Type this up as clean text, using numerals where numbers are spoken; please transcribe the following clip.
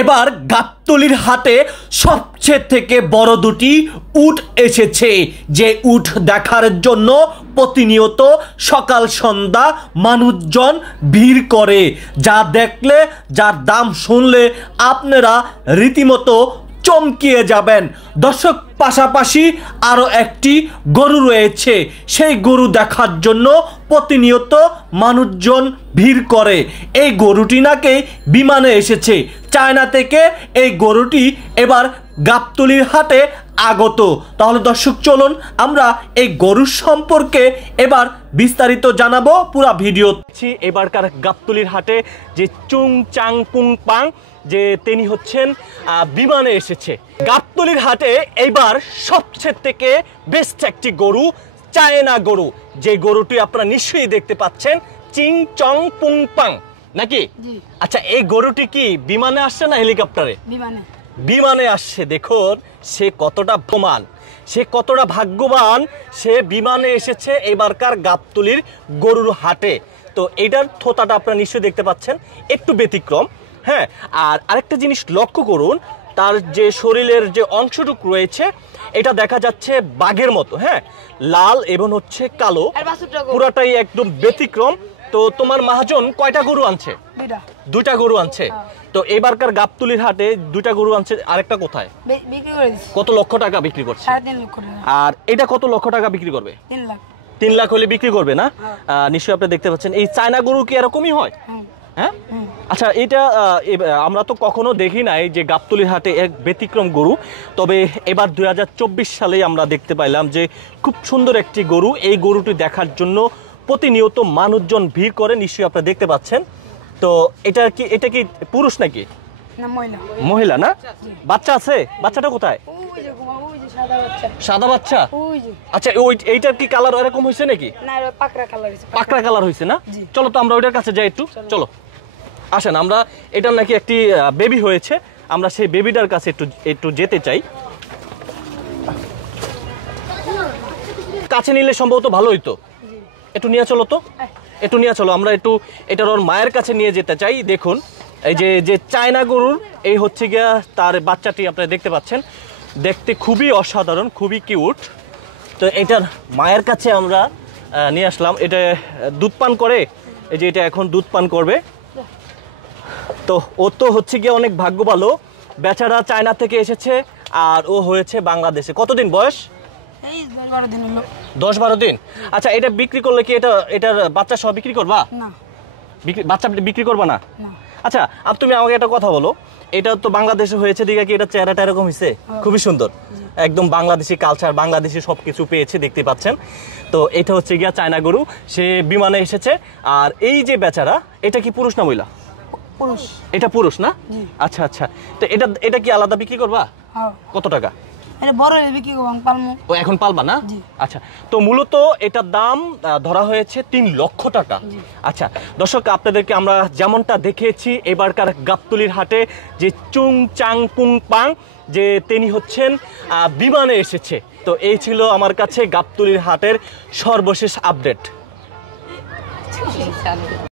এবার গাবতলীর হাটে সবচেয়ে থেকে বড় দুটি উট এসেছে, যে উট দেখার জন্য প্রতিনিয়ত সকাল সন্ধ্যা মানুষজন ভিড় করে, যা দেখলে, যার দাম শুনলে আপনারা রীতিমতো চমকিয়ে যাবেন। দর্শক, পাশাপাশি আরও একটি গরু রয়েছে, সেই গরু দেখার জন্য প্রতিনিয়ত মানুষজন ভিড় করে। এই গরুটি নাকি বিমানে এসেছে চায়না থেকে, এই গরুটি এবার গাবতলীর হাটে আগত। তাহলে দর্শক, চলুন আমরা এই গরুর সম্পর্কে এবার বিস্তারিত জানাবো পুরা ভিডিও। এবারকার গাবতলীর হাটে যে চুং চাং পুং পাং, যে তিনি হচ্ছেন বিমানে এসেছে গাবতলীর হাটে। এইবার সবচেয়ে থেকে বেস্ট একটি গরু, চায়না গরু, যে গরুটি আপনারা নিশ্চয়ই দেখতে পাচ্ছেন, চিং চং পুং পাং নাকি? আচ্ছা, এই গরুটি কি বিমানে আসছে না হেলিকপ্টারে? বিমানে আসছে। দেখুন সে কতটা প্রমাণ, সে কতটা ভাগ্যবান, সে বিমানে এসেছে এবারকার গাবতলীর গরুর হাটে। তো এইটার থোতাটা আপনারা নিশ্চয়ই দেখতে পাচ্ছেন, একটু ব্যতিক্রম। হ্যাঁ, আর আরেকটা জিনিস লক্ষ্য করুন, তার যে শরীরের যে অংশটুকু রয়েছে এটা দেখা যাচ্ছে বাঘের মতো। হ্যাঁ, লাল এবং হচ্ছে কালো, পুরাটাই একদম ব্যতিক্রম। তো তোমার মহাজন কয়টা গরু আনছে? দুইটা গরু আনছে। তো এবারকার গাবতলীর হাটে দুইটা গরু আনছে, আরেকটা কোথায়? কত লক্ষ টাকা বিক্রি করছে? 3.5 লক্ষ টাকা। আর এটা কত লক্ষ টাকা বিক্রি করবে? 3 লাখ হলে বিক্রি করবে না? নিশ্চয়ই আপনি দেখতে পাচ্ছেন। এই চায়না গরু কি এরকমই হয়? হ্যাঁ। আচ্ছা, এটা আমরা তো কখনো দেখি নাই যে গাবতলীর হাটে এক ব্যতিক্রম গরু। তবে এবার 2024 সালে আমরা দেখতে পাইলাম যে খুব সুন্দর একটি গরু। এই গরুটি দেখার জন্য প্রতিনিয়ত মানুষজন ভিড় করে, নিশ্চয়ই আপনারা দেখতে পাচ্ছেন। তো এটা কি পুরুষ নাকি মহিলা? না, বাচ্চা আছে? বাচ্চাটা কোথায়? সাদা বাচ্চা। আচ্ছা, এইটার কি কালার এরকম হয়েছে নাকি? পাকড়া কালার হয়েছে না? চলো তো আমরা ওইটার কাছে যাই একটু। চলো আসেন, আমরা এটার নাকি একটি বেবি হয়েছে, আমরা সেই বেবিটার কাছে একটু যেতে চাই। কাছে নিলে সম্ভবত ভালো হইতো। একটু নিয়ে চলো তো, একটু নিয়ে চলো, আমরা একটু এটার ওর মায়ের কাছে নিয়ে যেতে চাই। দেখুন এই যে চায়না গরুর এই হচ্ছে গিয়া তার বাচ্চাটি আপনারা দেখতে পাচ্ছেন, দেখতে খুবই অসাধারণ, খুবই কিউট। তো এটার মায়ের কাছে আমরা নিয়ে আসলাম। এটা দুধ পান করে, এই যে এটা এখন দুধ পান করবে। তো ও তো হচ্ছে গিয়ে অনেক ভাগ্য ভালো, বেচারা চায়না থেকে এসেছে আর ও হয়েছে বাংলাদেশে। কতদিন বয়স? 10-12 দিন। আচ্ছা, এটা বিক্রি করলে কি এটার বাচ্চা সহ বিক্রি করবা? না, বাচ্চা বিক্রি করবা না? আচ্ছা, তুমি আমাকে একটা কথা বলো, এটা তো বাংলাদেশে হয়েছে দিকে কি এটা চেহারাটা এরকম হয়েছে? খুবই সুন্দর, একদম বাংলাদেশি কালচার, বাংলাদেশি সবকিছু পেয়েছে, দেখতে পাচ্ছেন। তো এটা হচ্ছে গিয়া চায়না গরু, সে বিমানে এসেছে। আর এই যে বেচারা, এটা কি পুরুষ না মহিলা? পুরুষ। এটা পুরুষ না? আচ্ছা আচ্ছা। তো এটা কি আলাদা বিক্রি করবা? কত টাকা? এখন পালবা না? আচ্ছা, তো মূলত এটার দাম ধরা হয়েছে 3 লক্ষ টাকা। আচ্ছা দর্শক, আপনাদেরকে আমরা যেমনটা দেখিয়েছি এবারকার গাবতলীর হাটে যে চুং চাং পুং পাং, যে তিনি হচ্ছেন বিমানে এসেছে। তো এই ছিল আমার কাছে গাবতলীর হাটের সর্বশেষ আপডেট।